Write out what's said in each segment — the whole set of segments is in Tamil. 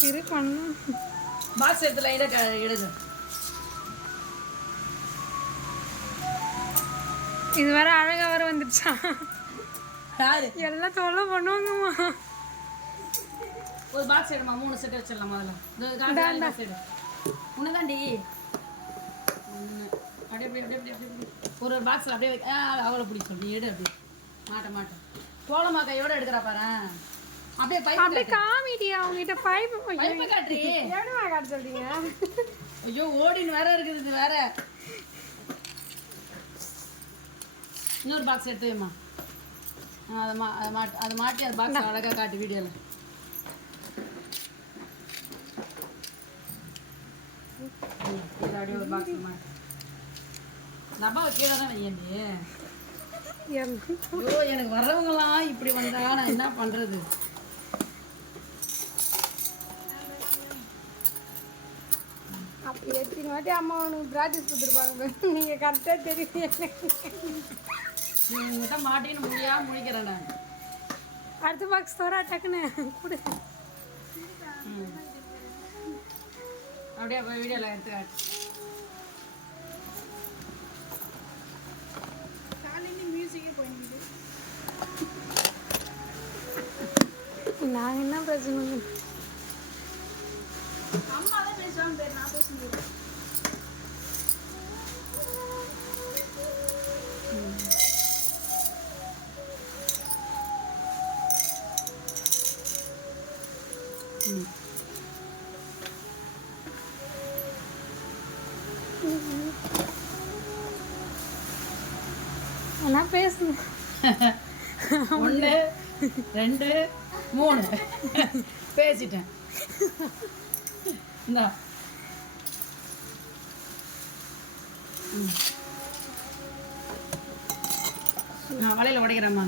சரி பண்ணு. பாக்ஸ் எடுத்து லைனாக எடுங்க. இது வேற அழகா வேற வந்துடுச்சா? யாரு எல்லாம் தொல்லை பண்ணுவாங்கம்மா. ஒரு பாக்ஸ் எடுமா, 3 செட் வச்சிடலாம் முதல்ல. சைடு உன்னதாண்டி அப்படியே அப்படியே அப்படியே அப்படியே அப்படியே ஒரு பாக்ஸில் அப்படியே அவ்வளோ பிடிச்சி சொல்லி எடு. அப்படியே மாட்டேன் தோளமா கையோட எடுக்கிறா பாரு. அப்படியே அப்படியே காமிடியா அவங்ககிட்ட பைப் பைப்பை காட்டுறி. எவ்வளோ காட்ட சொல்றீங்க? ஐயோ ஓடின்னு வேற இருக்குது. இது வேற இன்னொரு பாக்ஸ் எடுத்து வைமா. அதை மாட்டி அது பாக்ஸ் அழகாக காட்டு வீடியோவில். ஒரு பாக்ஸ் மாட்டி டப்பாவை கீழே தான் வையண்டி. ஐயோ எனக்கு வர்றவங்களாம் இப்படி வந்தா நான் என்ன பண்ணுறது? அப்போ எத்தனை வாட்டி அம்மா உனக்கு ப்ராக்டிஸ் கொடுத்துருப்பாங்க. நீங்கள் கரெக்டாக தெரியுது. உங்ககிட்ட மாட்டின்னு முடியாமல் முடிக்கிறேன் நான். அடுத்த பாக்ஸ் தோறா டக்குன்னு கொடு. அப்படியே வீடியோவில் எடுத்துக்காட்டு. நாங்கள் என்ன பிரச்சனை? அம்மா தான் பேசுவாங்க பேர், நான் பேச முடியாது. நான் பேசணும். 1 2 3 பேசிட்டேன். இந்தா நான் வலையில் உடைக்கிறேம்மா.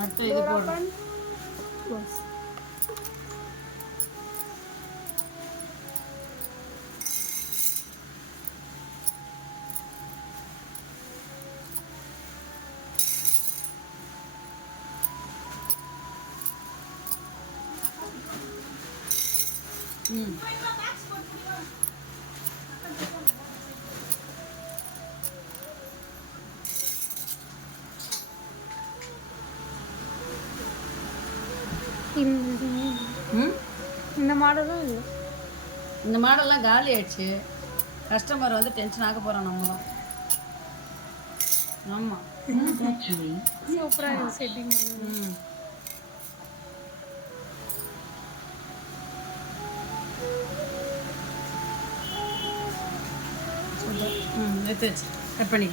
அடுத்த இது போடுறேன். இந்த மாடலும் இல்லை. இந்த மாடல்லாம் காலி ஆயிடுச்சு. கஸ்டமர் வந்து டென்ஷன் ஆக போகிறோம் நம்ம தான். ஆமாம் சூப்பராக செட்டிங். எடுத்து வச்சு கட் பண்ணி